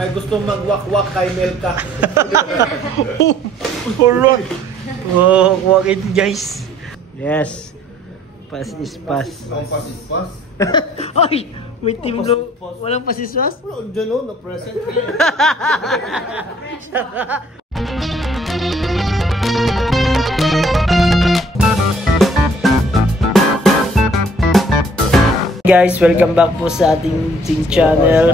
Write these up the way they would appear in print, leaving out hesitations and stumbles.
May gustong magwakwak kay Melka. Alright. Oh, walk it guys. Yes. Pass is pass. Ang pass is pass. Ay! May team lo. Walang pass is pass? Wala, dyan o, na-present. Guys, welcome back po sa ating channel.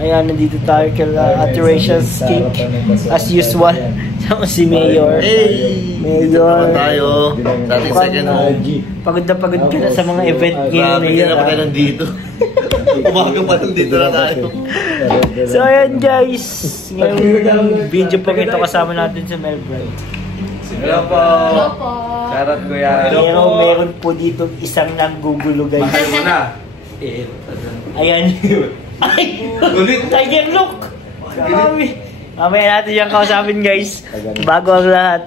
Ayan, nandito tayo kay Alterations Cake. As usual, sama si Mayor. Hey! Mayor. Tayo. Sa ating second home. Pagod na pagod ka na sa mga event ngayon. Grabe, na pa tayo nandito. Umaga pa nandito na tayo. So ayan guys, ngayong video po ito kasama natin sa Melbrand. Hello po. Hello po. Shoutout kuya. Meron po dito isang nanggugulo guys. Ayaw mo na. Ayan. Ay! Tiger look! Grabe. Mamaya natin yung kausapin guys. Bago ang lahat,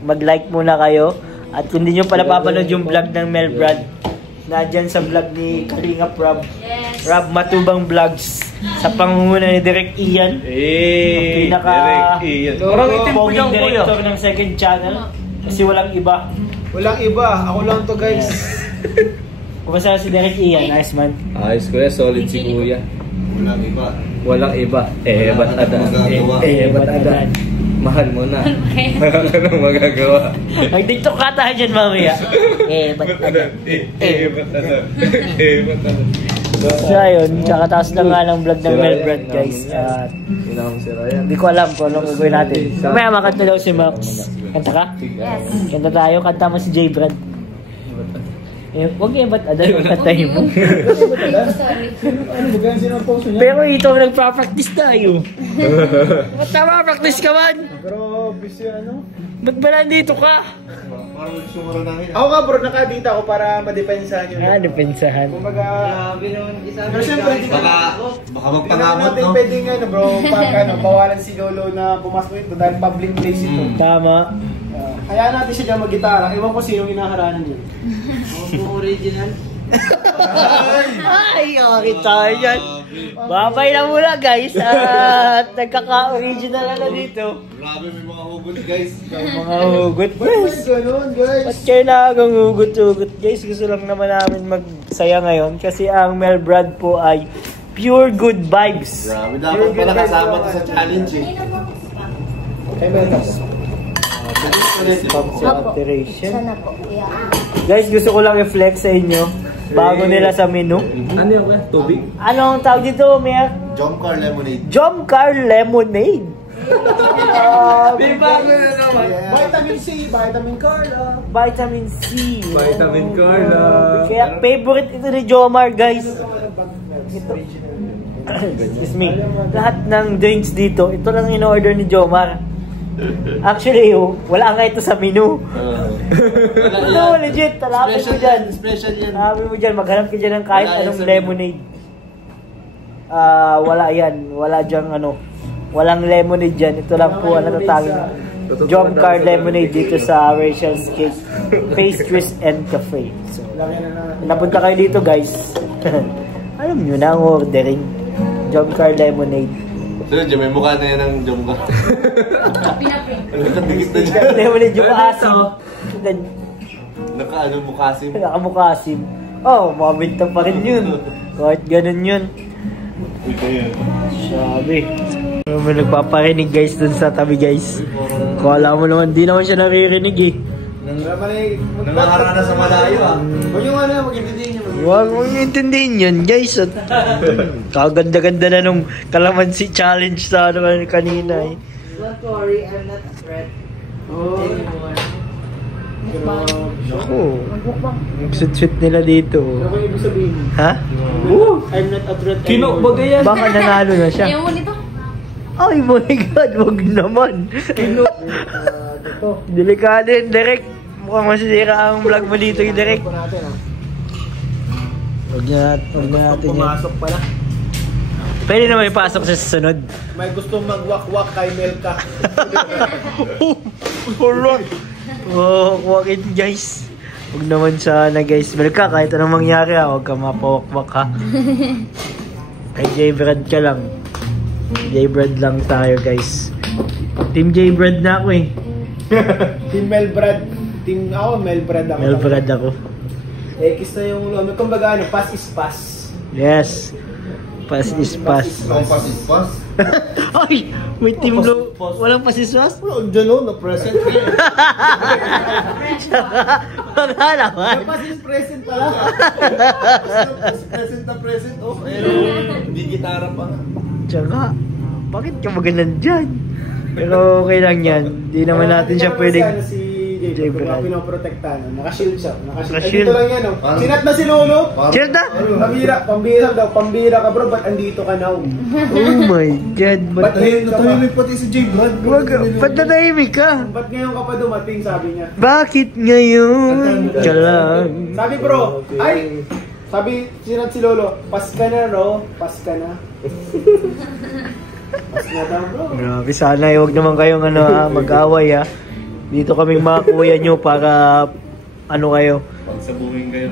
mag-like muna kayo. At kung hindi nyo pa napapanood yung vlog ng Melbrand, nadyan sa vlog ni Kalingap Rob. Yes. Rob Matubang Vlogs. Sa pangunguna ni Direk Ian. Eh, Ang Direk Ian. Parang itim po poging yung director ng second channel. Kasi walang iba. Walang iba. Ako lang to guys. Kumusta si Direk Ian? Nice man. Ayos kuya, solid si kuya. Walang iba. Walang iba. Ba't adan? Ba't adan? Mahal mo na. Wala ka nang magagawa. Mag-tiktok ka tayo dyan mamaya. Ba't adan? Ba't adan? Ba't adan? So ayun, kakataas lang nga ng vlog ng Melbrand guys. Inang si Ryan. Hindi ko alam kung anong gagawin natin. Mamaya makanta daw si Max. Kanta ka? Yes. Kanta tayo, kanta mo si J. Brad. Huwag yung ba't adan, kantahin mo. Sorry. Ano ba ganyan sinapost niya? Pero ito, nagpa-practice tayo. Ba't practice ka man? Pero busy ano? Ba't ba nandito ka? Parang sumuranahin. Ako nga bro, nakadita ako para madepensahan yun. Depensahan. Kumbaga... Pero siyempre, hindi Baka magpangamot, no? Pwedeng ano bro, pag bawalan si Lolo na pumasok ito dahil public place ito. Tama. Hayaan natin siya dyan mag-gitara. Ewan ko sinong hinaharanan yun. Original. Ay, okay tayo yan. Babay na muna guys. At nagkaka-original na dito. Grabe, may mga hugot guys. Mga hugot guys. Ganun guys. Ba't kayo nakagang hugot-hugot guys? Gusto lang naman namin magsaya ngayon. Kasi ang Melbrand po ay pure good vibes. Grabe, dapat pala kasama to sa challenge eh. Kay Melkas. Alteration. Sana po. Yeah. Guys, gusto ko lang i-flex sa inyo. Bago nila sa menu. ano yung kuya? Tubig? Anong tawag dito, Mer? Jomcar Lemonade. Jomcar Lemonade. Di bago na naman. Vitamin C, Vitamin Carla. Vitamin C. Vitamin Carla. Kaya favorite ito ni Jomar, guys. Ito. Excuse me. Lahat ng drinks dito, ito lang in-order ni Jomar. Actually, wala nga ito sa menu. Ito, legit. Talapin mo dyan. Special yan. Talapin mo dyan. Maghanap ka dyan ng kahit anong lemonade. Wala yan. Wala dyan ano. Walang lemonade dyan. Ito lang po, ano tawag na. Jomcar Lemonade dito sa Rachel's Cake Pastries and Cafe. So, napunta kayo dito guys. Alam nyo na ang ordering. Jomcar Lemonade. So, dyan may mukha na yan ng Jomcar. Pinaprint. Nakadikit na dyan. Lemonade yung asim. Naka-ano mukasim. Nakamukasim. Oh, mabinta pa rin yun. Kahit ganun yun. Ito yun. Sabi. May nagpaparinig guys dun sa tabi guys. Kala mo naman, di naman siya naririnig eh. Nangaharana sa malayo ah. Huwag yung ano, mag-intindihin nyo. Huwag mo nyo intindihin yun guys. At kaganda-ganda na nung kalamansi challenge sa ano kanina eh. Don't worry, I'm not a threat. Anymore. Ako. Ang sweet-sweet nila dito. Ano ko ibig sabihin? Ha? I'm not a threat Kinok anymore. ba yan? Baka nanalo na siya. Ayaw mo nito? Ay my God, wag naman. Delikado yun, Direk. Mukhang masisira ang vlog mo dito yung Direk. Huwag natin yan. Pumasok pala. Pwede naman ipasok sa susunod. May gusto magwakwak kay Melka. Alright. Oh, walk it guys. Huwag naman sana guys. Melka, kahit anong mangyari huwag ka mapawak-wak ha. Kay J. Brad ka lang. J-Brad lang tayo guys. Team J-Brad na ako eh. Team Melbrad. Team ako, Melbrad ako. Melbrad ako. X na yung ano. Kumbaga ano, pass is pass. Yes. Pass is pass. Ang pasis-pas. Ay! May team lo. Walang pass is pass? Wala, dyan o, na-present. Wala naman. Pass is present pala. Present na present. Oh, Hindi gitara pa. Tsaka, bakit ka maganan dyan? Pero okay lang yan. Di naman natin siya pwedeng... Si J-Brad. Pinoprotektahan. Nakashield siya. Nakashield. Dito lang yan oh. Sinat na si Lolo. Cheers na! Pambira daw. Pambira ka bro. Ba't andito ka now? Oh my God. Ba't Natahimik pati si J-Brad. Ba't natahimik ka? Ba't ngayon ka pa dumating, sabi niya. Bakit ngayon ka lang? Sabi bro, ay! Sabi, sinat si Lolo, pas ka na bro. Pas ka na. Pas na daw bro. Grabe, sana huwag naman kayong mag-away ha. Dito kaming mga kuya nyo para ano kayo. Pagsabuhin kayo.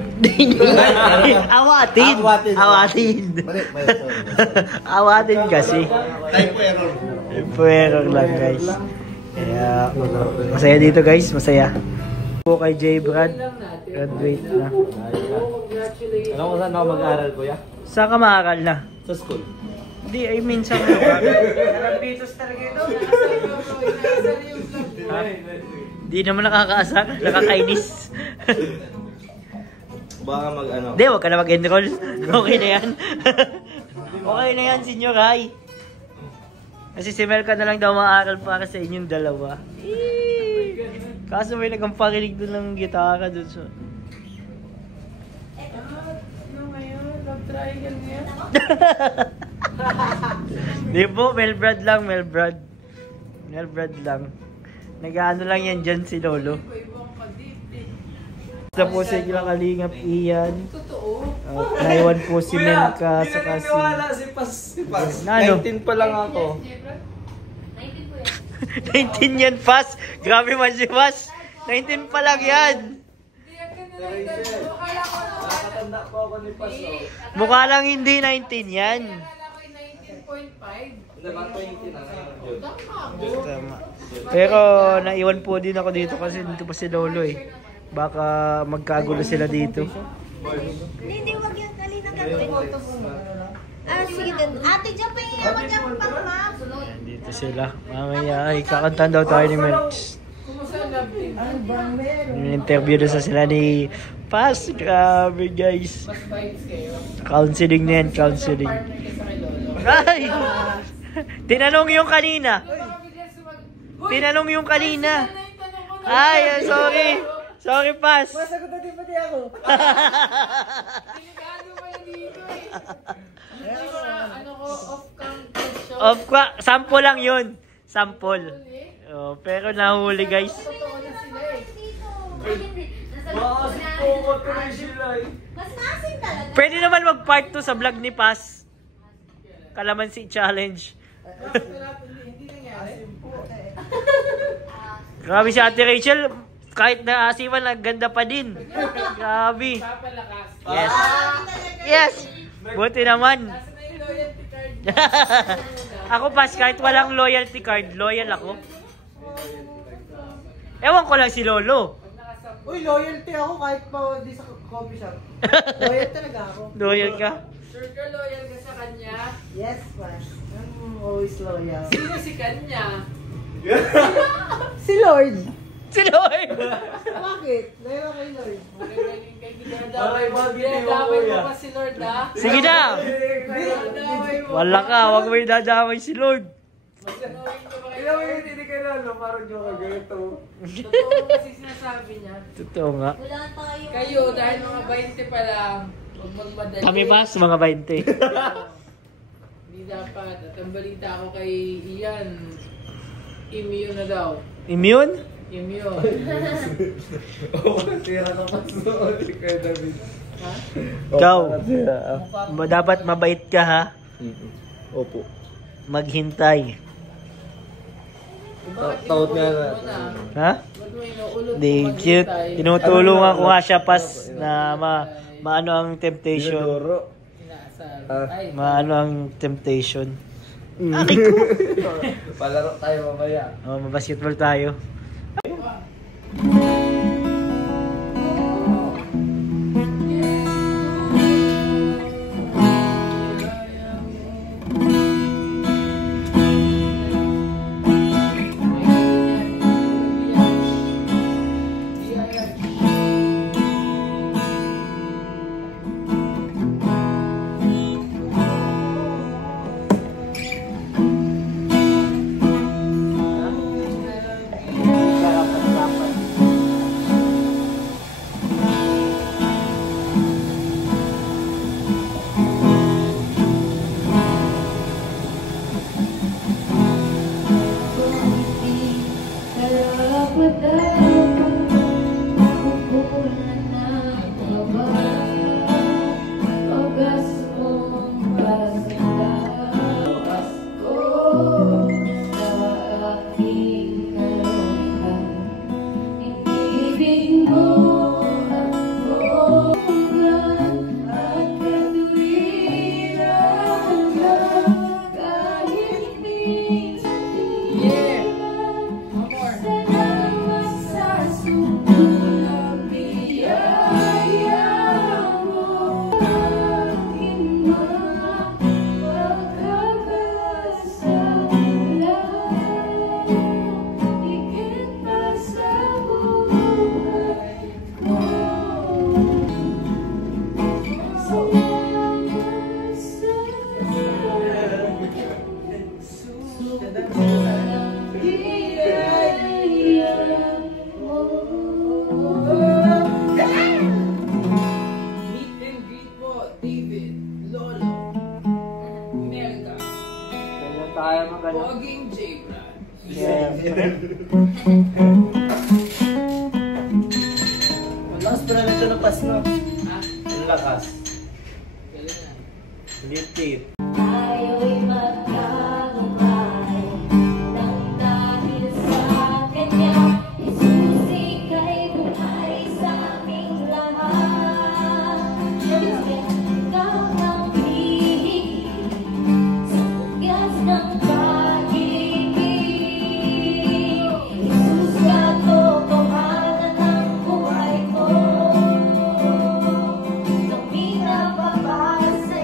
Awatin! Awatin! Awatin kasi. Type error. Error lang guys. Kaya masaya dito guys, masaya. Po kay J-Brad. Graduate na. Alam mo saan ako mag-aaral, kuya? Saan ka maaral na? Sa school. Hindi, I mean saan ka maaral? Di naman nakakaasar, nakakainis. Baka mag-ano. Hindi, huwag ka na mag-enroll. Okay na yan. Okay na yan, senior high. Kasi si Mel ka na lang daw maaral para sa inyong dalawa. Kaso may nagamparinig doon ng gitara doon. So. Di po, Melbrad lang, Melbrad. Melbrad lang. Nag-ano lang yan dyan si Lolo. Sa po sa ilang kalingap iyan. Naiwan po si Melka sa kasi. si Pas. Ano? 19 pa lang ako. 19 yan, Pas. Grabe man si Pas. 19 pa lang yan. Nakatanda po ako ni Pas. Mukha lang hindi 19 yan. 19.5. Diba 20 na ngayon? Tama. Pero naiwan po din ako dito kasi dito pa si Lolo eh. Baka magkagulo sila dito. Hindi, wag yung kalina gagawin. Sige din. Ate, dyan pa yung yaman niya pang map. Dito sila. Mamaya ay kakantahan daw tayo ni Melch. Interview na sa sila ni Pas. Grabe guys. Counseling na yan, counseling. Ay! Tinanong yung kanina. Tinanong yung kanina. Ay, sorry. Sorry, Pas. Masagot na din pati ako. Sample lang yun. Sample. Oh, pero nahuli guys. Mas masin talaga. Pwede naman mag-part 2 sa vlog ni Pas. Kalamansi challenge. Grabe si Ate Rachel. Kahit na asiman, ganda pa din. Grabe. Yes. Yes. Buti naman. Ako Pas, kahit walang loyalty card, loyal ako. Ewan ko lang si Lolo. Uy, loyalty ako kahit pa di sa coffee shop. Loyal talaga ako. Loyal ka? Sure ka loyal ka sa kanya? Yes, Pas. I'm always loyal. Sino si kanya? Si Lord. Si Lord! Bakit? Dahil ako kay Lord. Dinadamay mo pa si Lord ha? Sige na! Dinadamay mo. Wala ka, huwag mo idadamay si Lord. Ilan mo yung hindi kay Lolo? Parang joke ganito. Totoo kasi sinasabi niya. Totoo nga. Wala tayo. Kayo, dahil mga 20 pa lang, huwag magmadali. Kami Pas, mga 20. Hindi dapat. At ang balita ko kay Ian, immune na daw. Immune? Immune. Tira ka pa sa kay David. Ha? Ikaw, dapat mabait ka ha. Opo. Maghintay. Taot nga na. Ha? Ba't mo inuulot Di, kung cute. maghintay? Tinutulungan ko nga siya Pas na maano ang temptation. Inasal. Ay, Maano ang temptation. Akin ko. Palaro tayo mamaya. Oh, basketball tayo. Meet and greet po, David, Lolo, Melda, Kaya tayo magano. Poging J. Brad. Lakas pa na nito ng pas, no? Ha? Ang lakas. Galing na. Litip. Tayo'y magkalumbay nang dahil sa Kanya. Isusi kay buhay sa aming lahat. Ikaw ang hihigit sa tugas ng pag-ibig. Jesus, katotohanan ng buhay ko. Ikaw pinapapasa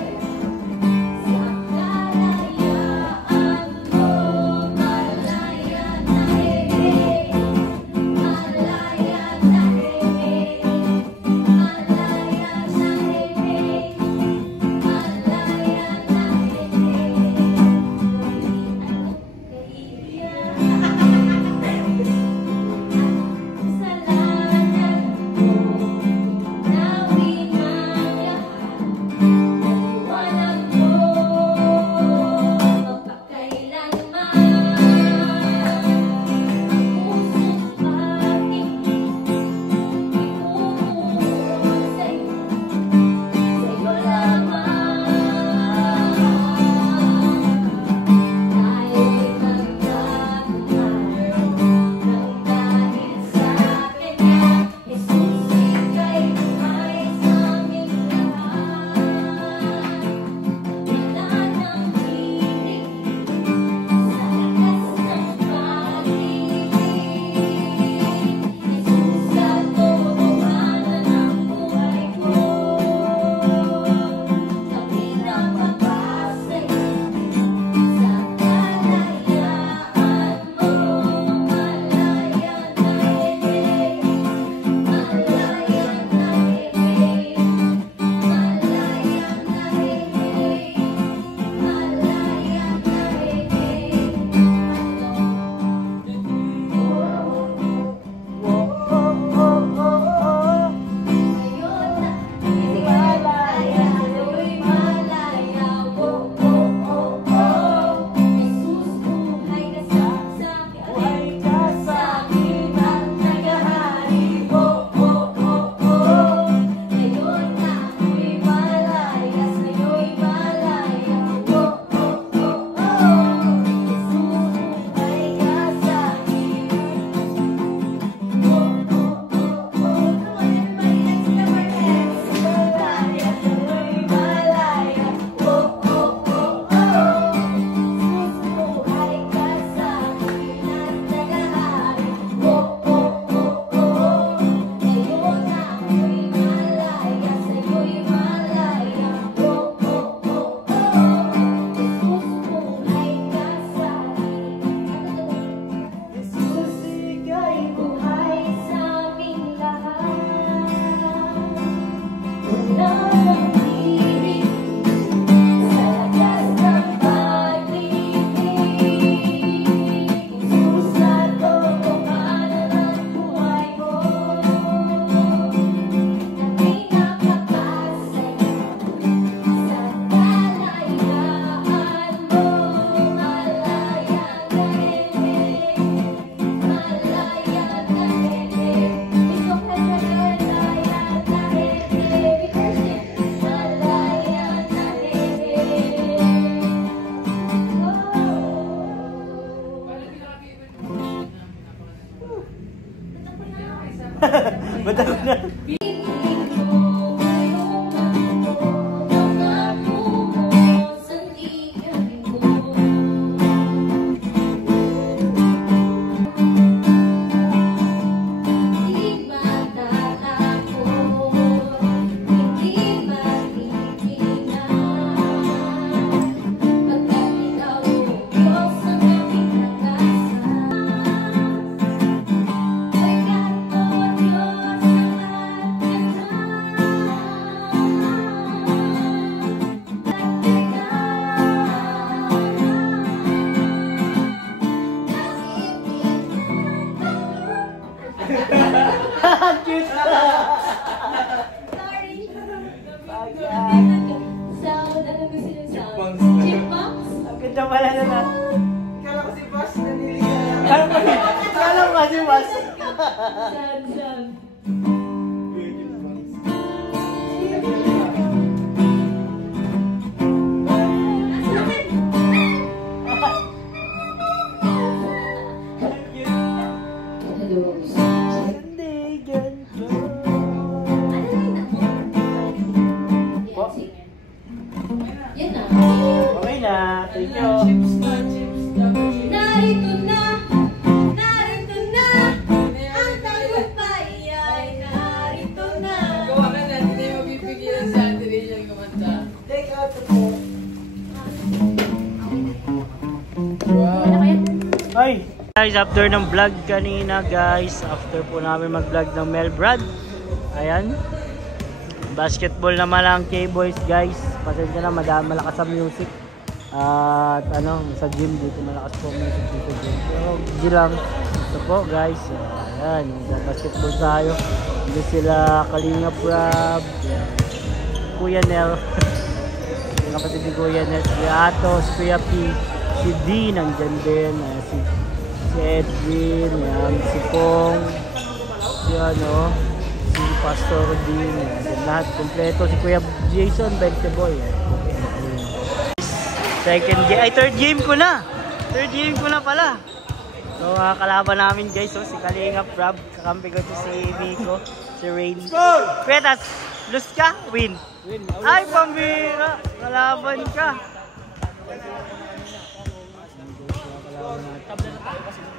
Ba't ako na? Ang ganda pala na na. Kala ko si Boss, naniligaw. Kala ko kasi mas. Yan na. Okay na, thank you. Narito na, ang tagumpay ay narito na. Gawa ka na, hindi na mapipigilan sa atin yung kumanta. Take out the phone. Wow. Hi! Guys, after ng vlog kanina guys, after po namin mag-vlog ng Melbrad, ayan, basketball naman ang K-Boys guys. Pasensya na, malakas ang music. At ano, sa gym dito malakas po music dito. Pero di lang, ito po guys, ayan, basketball tayo. Hindi sila Kalinga Prab, Kuya Nel, yung kapatid ni Kuya Nel, si Atos, Kuya P, si D nandyan din, si Edwin, yan, si Pong, si ano, si Pastor Dean, yan, lahat kompleto, si Kuya Jason, Bente Boy. Second game, ay third game ko na pala. So kalaban namin guys, so, si Kalinga Prab, kakampi ko si Vico, si Rain. Petas, lose ka, win. Ay, pambira, kalaban ka.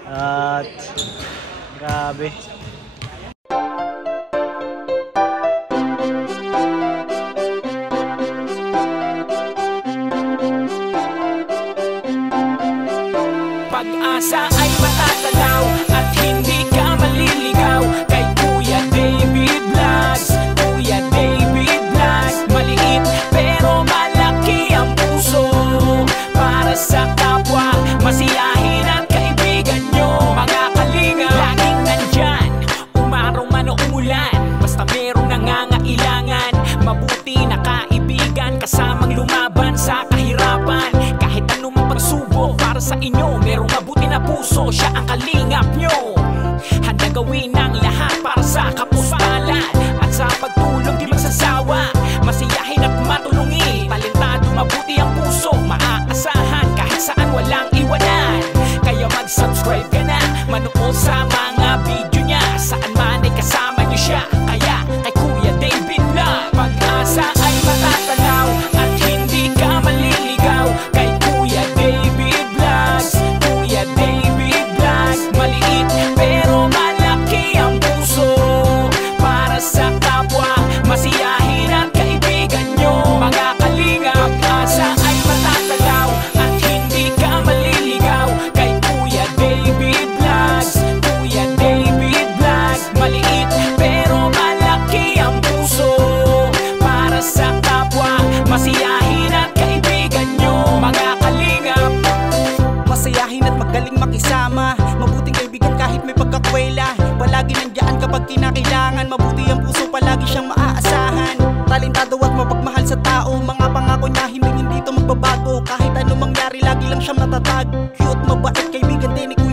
At grabe. Pag-asa ay matatanaw at hindi ka maliligaw kay Kuya David Vlogs. Kuya David Vlogs, maliit pero malaki ang puso para sa kapwa, masiyahin at kaibigan nyo. Mga kalinga, laging nandyan, umaraw man o umulan, basta merong nangangailangan. Mabuti na kaibigan, kasamang lumaban sa kahirapan. Kahit anumang pagsubok para sa inyo, merong mabuti na puso, siya ang kalingap nyo. Handa gawin ang lahat para sa kapustalan, at sa pagtulong di magsasawa, masiyahin at matulungin. Talentado, mabuti ang puso, maaasahan kahit saan walang iwanan. Kaya mag-subscribe ka na, manood sa mga video niya, saan man ay kasama niyo siya. Kaya kay Kuya David Vlog, pag-asa ay matatanaw at hindi ka maliligaw kay Kuya David Vlogs. Kuya David Vlogs, maliit pero malaki ang puso para sa kapwa, masiyahin at kaibigan nyo. Mga kalinga, pag-asa ay matatanaw at hindi ka maliligaw kay Kuya David Vlogs. Kuya David Vlogs, maliit pero malaki ang puso para sa kapwa, masiyahin at kaibigan nyo. Mga kalingap, masayahin at magaling makisama, mabuting kaibigan kahit may pagkakwela. Palagi nandiyan kapag kinakailangan, mabuti ang puso, palagi siyang maaasahan. Talentado at mapagmahal sa tao, mga pangako niya hindi ito magbabago. Kahit anong mangyari, lagi lang siyang natatag. Cute, mabait, kaibigan din ni Kuya